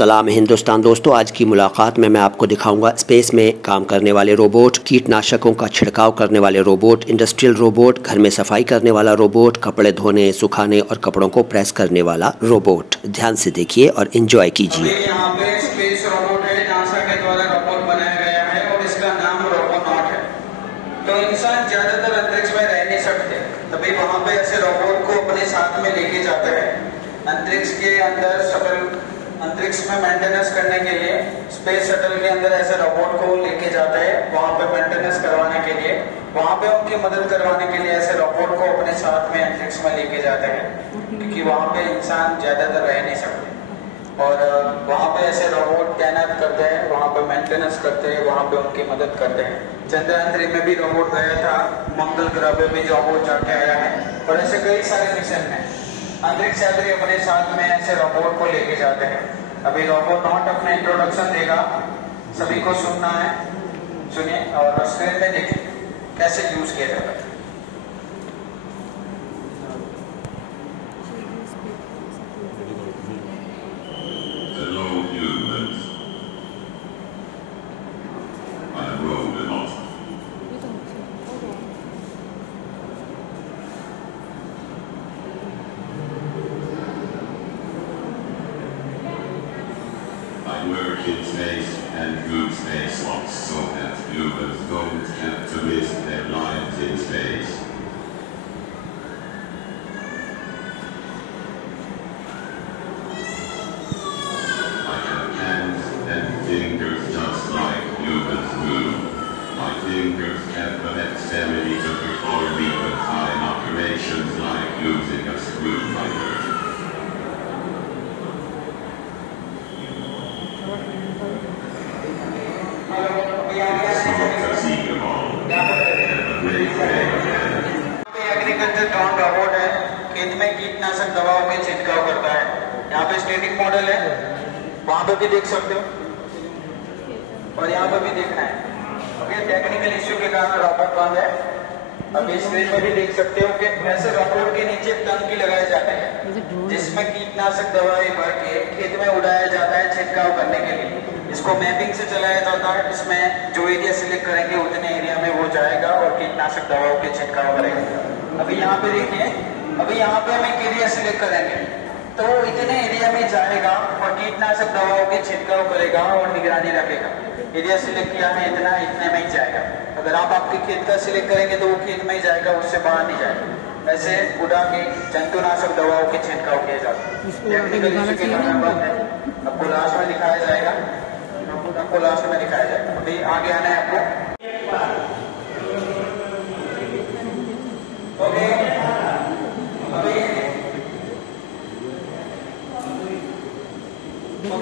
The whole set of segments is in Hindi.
सलाम हिंदुस्तान दोस्तों, आज की मुलाकात में मैं आपको दिखाऊंगा स्पेस में काम करने वाले रोबोट, कीटनाशकों का छिड़काव करने वाले रोबोट, इंडस्ट्रियल रोबोट, घर में सफाई करने वाला रोबोट, कपड़े धोने, सुखाने और कपड़ों को प्रेस करने वाला रोबोट। ध्यान से देखिए और एंजॉय कीजिए। यहाँ पे स्पेस रोबोट है, नासा के द्वारा रोबोट बनाया गया है और इसका नाम रोबोनॉट है। तो इंसान ज्यादातर अंतरिक्ष में रह नहीं सकते, तभी वहाँ पे ऐसे रोबोट को अपने साथ में लेके जाते हैं। अंतरिक्ष के अंदर अंतरिक्ष में मेंटेनेंस करने के लिए स्पेस शटल के अंदर ऐसे रोबोट को लेके जाते हैं, वहाँ पे मेंटेनेंस करवाने के लिए, वहाँ पे उनकी मदद करवाने के लिए ऐसे रोबोट को अपने साथ में अंतरिक्ष में लेके जाते हैं, क्योंकि वहाँ पे इंसान ज्यादातर रह नहीं सकते। और वहाँ पे ऐसे रोबोट तैनात करते हैं, वहाँ पे मेंटेनेंस करते हैं, वहाँ पे उनकी मदद करते हैं। चंद्रयान 3 में भी रोबोट गया था, मंगल ग्रह पे भी रोबोट जाके आया है और ऐसे कई सारे मिशन हैं। अंतरिक्ष यात्री अपने साथ में ऐसे रोबोट को लेके जाते हैं। अभी रोबोनॉट अपना इंट्रोडक्शन देगा, सभी को सुनना है, सुनिए और स्क्रीन में देखिए कैसे यूज किया जाता है। I work in space and good spacewalks so that humans don't have to risk their lives in space. I have hands and fingers just like humans do. My fingers have the dexterity to perform even fine operations like using a screwdriver. Agriculture drone robot है, खेत में कीटनाशक दवाओं के छिड़काव करता है। यहाँ पे स्टेटिक मॉडल है, वहाँ पे भी देख सकते हो और यहाँ पे भी देखना है। अभी टेक्निकल इश्यू के कारण रोबोट बंद है। अभी स्क्रीन में भी देख सकते हो कि ऐसे रोबोट के नीचे टंकी लगाए जाते हैं जिसमें कीटनाशक दवाएं भर के खेत में उड़ाया जाता है छिड़काव करने के लिए। इसको मैपिंग से चलाया जाता है, इसमें जो एरिया सिलेक्ट करेंगे उतने एरिया में वो जाएगा और कीटनाशक दवाओं के छिड़काव करेंगे। अभी यहाँ पे देखिए, अभी यहाँ पे हम एक एरिया सिलेक्ट करेंगे तो इतने एरिया में जाएगा और कीटनाशक दवाओं के छिड़काव करेगा और निगरानी रखेगा। एरिया सिलेक्ट किया है इतना, इतने में ही जाएगा। अगर आप आपके खेत का सिलेक्ट करेंगे तो वो खेत में ही जाएगा, उससे बाहर नहीं जाएगा। ऐसे उड़ा के जंतुनाशक दवाओं के छिड़काव किया जाता है। आपको लास्ट में दिखाया जाएगा, आपको लास्ट में दिखाया जाएगा। अभी आगे आना है आपको। ओके, अभी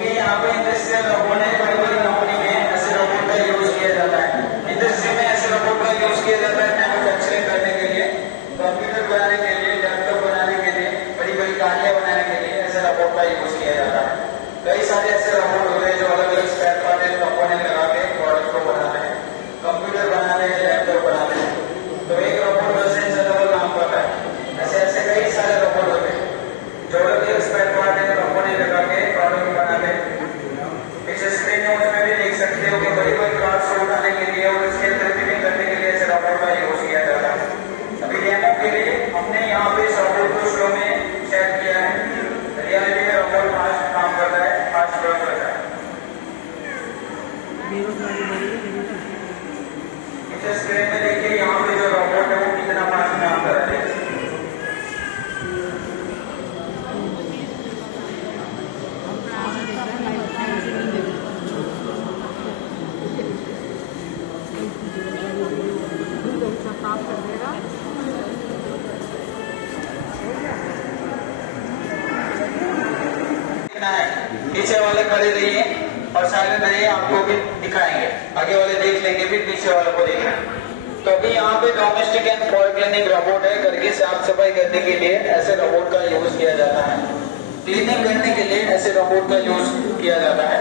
यहाँ पे इंडस्ट्रियल रोबोट है, बड़ी बड़ी कंपनी में ऐसे रोबोट का यूज किया जाता है। इंडस्ट्री में ऐसे रोबोट का यूज किया जाता है मैन्युफैक्चरिंग करने के लिए, कंप्यूटर बनाने के लिए, लैपटॉप बनाने के लिए, बड़ी बड़ी गाड़ियां बनाने के लिए ऐसे रोबोट का यूज किया जाता है। कई सारे ऐसे रोबोट होते हैं जो अलग अलग स्पेयर पार्ट कंपोनेंट लगा के प्रोडक्ट को बनाते हैं, कंप्यूटर बनाते हैं, लैपटॉप बनाते हैं। तो एक रोबोट वैसे लेवल काम करता है। ऐसे ऐसे कई सारे रोबोट होते हैं जो अलग अलग स्पेयर पार्ट कंपोनेंट लगा के प्रोडक्ट बनाते हैं। इस स्क्रीन में उसमें भी देख सकते हो कि बड़ी बड़ी कार्स को उठाने के लिए और इसके रिपेयरिंग करने के लिए ऐसे रोबोट का यूज किया जाता है। अभी डेमो के लिए हमने यहाँ पे इस रोबोट को स्लो में सेट किया है। रियलिटी में रोबोट फास्ट काम करता है, फास्ट वर्क करता है। इस स्क्रीन में देखिए यहाँ पे जो रोबोट है वो कितना फास्ट काम कर रहा है। पीछे वाले खड़े रहिए और साइलेंट रहिए, आपको भी दिखाएंगे। आगे वाले देख लेंगे, फिर पीछे वाले को देखेंगे। तो अभी यहाँ पे domestic and for cleaning robot है। घर की साफ सफाई करने के लिए ऐसे रोबोट का यूज किया जाता है। क्लीनिंग करने के लिए ऐसे रोबोट का यूज किया जाता है।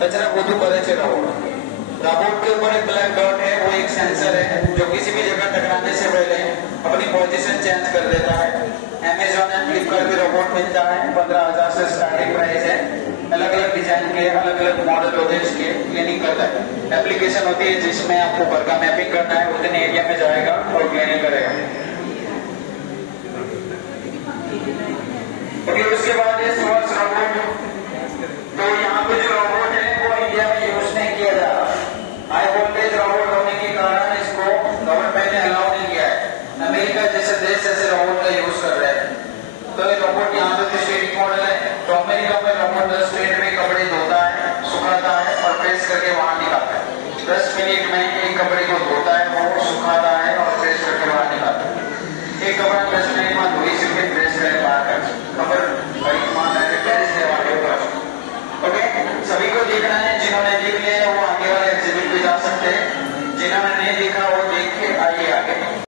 कचरा पोतू करे से रोबोट के ऊपर एक ब्लैक डॉट है, वो एक सेंसर है जो किसी भी जगह टकराने से पहले अपनी पोजीशन चेंज कर देता है। अमेजॉन एंड फ्लिपकार्ट के रोबोट मिलता है, 15,000 से स्टार्टिंग प्राइस है। अलग अलग डिजाइन के अलग अलग मॉडल होते हैं इसके क्लीनिंग करता है। एप्लीकेशन होती है जिसमें आपको घर का मैपिंग करना है, उतने एरिया में जाएगा और क्लीनिंग करेगा। उसके बाद ये सोर्स रोबोट, तो यहाँ पे जो रोबोट है वो इंडिया में यूज नहीं किया जा रहा। हाई वोल्टेज रोबोट होने के कारण इसको गवर्नमेंट ने अलाउ नहीं किया है। अमेरिका जैसे देश ऐसे रोबोट का यूज कर रहे हैं। तो ये रोबोट यहाँ पे स्टेटिक मॉडल है। तो अमेरिका में रोबोट 10 मिनट में कपड़े धोता है, सुखाता है और प्रेस करके वहां निकालता है। 10 मिनट में एक कपड़े को धोता है, वो सुखाता है और प्रेस करके वहां निकालता है। एक कपड़ा